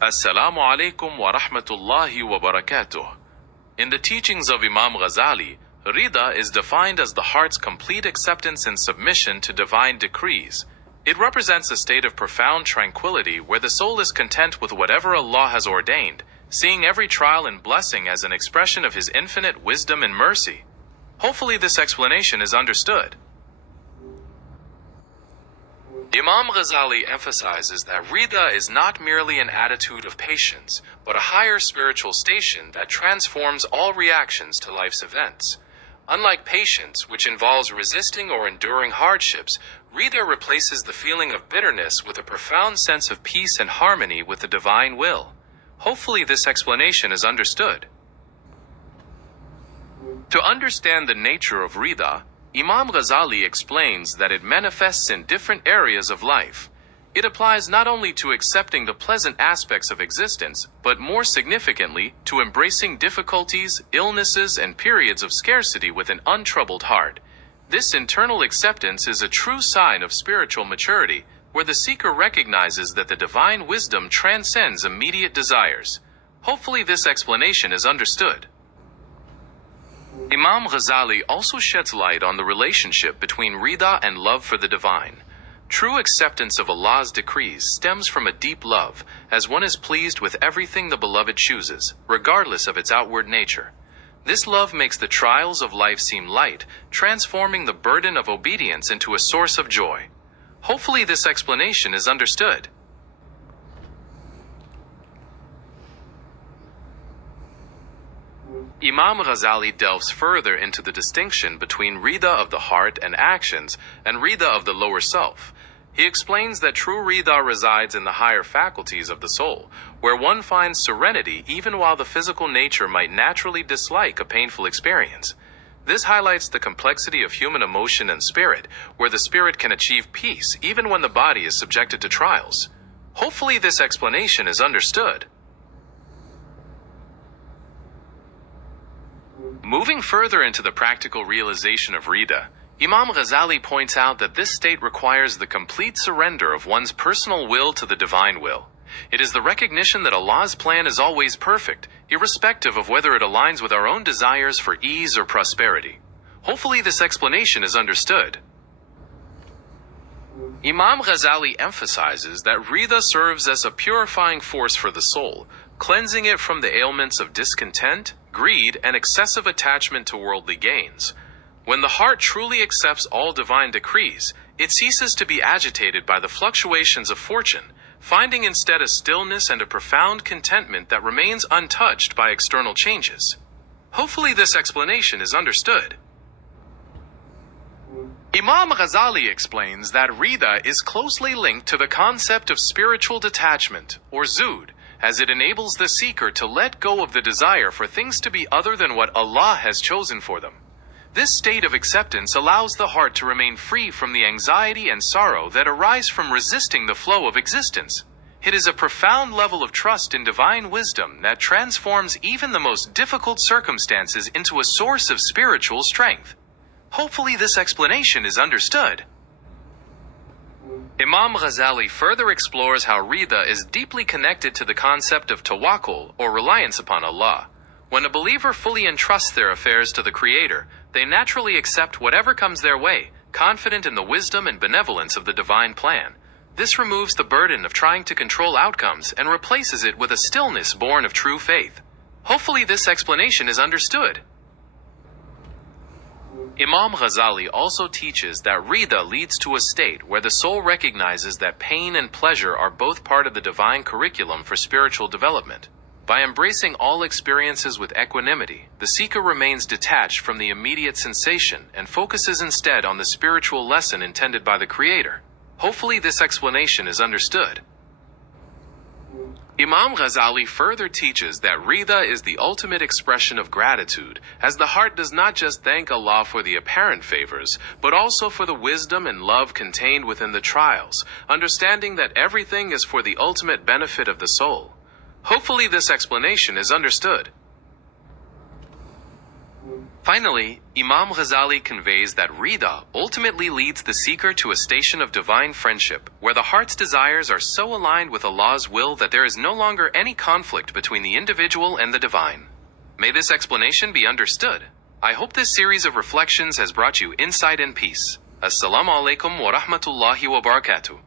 Assalamu alaikum wa rahmatullahi wa barakatuh. In the teachings of Imam Ghazali, Rida is defined as the heart's complete acceptance and submission to divine decrees. It represents a state of profound tranquility where the soul is content with whatever Allah has ordained, seeing every trial and blessing as an expression of His infinite wisdom and mercy. Hopefully this explanation is understood. Imam Ghazali emphasizes that Rida is not merely an attitude of patience, but a higher spiritual station that transforms all reactions to life's events. Unlike patience, which involves resisting or enduring hardships, Rida replaces the feeling of bitterness with a profound sense of peace and harmony with the divine will. Hopefully this explanation is understood. To understand the nature of Rida, Imam Ghazali explains that it manifests in different areas of life. It applies not only to accepting the pleasant aspects of existence, but more significantly to embracing difficulties, illnesses, and periods of scarcity with an untroubled heart. This internal acceptance is a true sign of spiritual maturity, where the seeker recognizes that the divine wisdom transcends immediate desires. Hopefully this explanation is understood. Imam Ghazali also sheds light on the relationship between Rida and love for the divine. True acceptance of Allah's decrees stems from a deep love, as one is pleased with everything the beloved chooses, regardless of its outward nature. This love makes the trials of life seem light, transforming the burden of obedience into a source of joy. Hopefully this explanation is understood. Imam Ghazali delves further into the distinction between Rida of the heart and actions and Rida of the lower self. He explains that true Rida resides in the higher faculties of the soul, where one finds serenity even while the physical nature might naturally dislike a painful experience. This highlights the complexity of human emotion and spirit, where the spirit can achieve peace even when the body is subjected to trials. Hopefully this explanation is understood. Moving further into the practical realization of Rida, Imam Ghazali points out that this state requires the complete surrender of one's personal will to the divine will. It is the recognition that Allah's plan is always perfect, irrespective of whether it aligns with our own desires for ease or prosperity. Hopefully this explanation is understood. Imam Ghazali emphasizes that Rida serves as a purifying force for the soul, cleansing it from the ailments of discontent, greed, and excessive attachment to worldly gains. When the heart truly accepts all divine decrees, it ceases to be agitated by the fluctuations of fortune, finding instead a stillness and a profound contentment that remains untouched by external changes. Hopefully this explanation is understood. Imam Ghazali explains that Rida is closely linked to the concept of spiritual detachment, or zuhd, as it enables the seeker to let go of the desire for things to be other than what Allah has chosen for them. This state of acceptance allows the heart to remain free from the anxiety and sorrow that arise from resisting the flow of existence. It is a profound level of trust in divine wisdom that transforms even the most difficult circumstances into a source of spiritual strength. Hopefully this explanation is understood. Imam Ghazali further explores how Rida is deeply connected to the concept of tawakkul, or reliance upon Allah. When a believer fully entrusts their affairs to the Creator, they naturally accept whatever comes their way, confident in the wisdom and benevolence of the divine plan. This removes the burden of trying to control outcomes and replaces it with a stillness born of true faith. Hopefully this explanation is understood. Imam Ghazali also teaches that Rida leads to a state where the soul recognizes that pain and pleasure are both part of the divine curriculum for spiritual development. By embracing all experiences with equanimity, the seeker remains detached from the immediate sensation and focuses instead on the spiritual lesson intended by the Creator. Hopefully this explanation is understood. Imam Ghazali further teaches that Rida is the ultimate expression of gratitude, as the heart does not just thank Allah for the apparent favors, but also for the wisdom and love contained within the trials, understanding that everything is for the ultimate benefit of the soul. Hopefully this explanation is understood. Finally, Imam Ghazali conveys that Rida ultimately leads the seeker to a station of divine friendship, where the heart's desires are so aligned with Allah's will that there is no longer any conflict between the individual and the divine. May this explanation be understood. I hope this series of reflections has brought you insight and peace. Assalamu alaikum wa rahmatullahi wa barakatuh.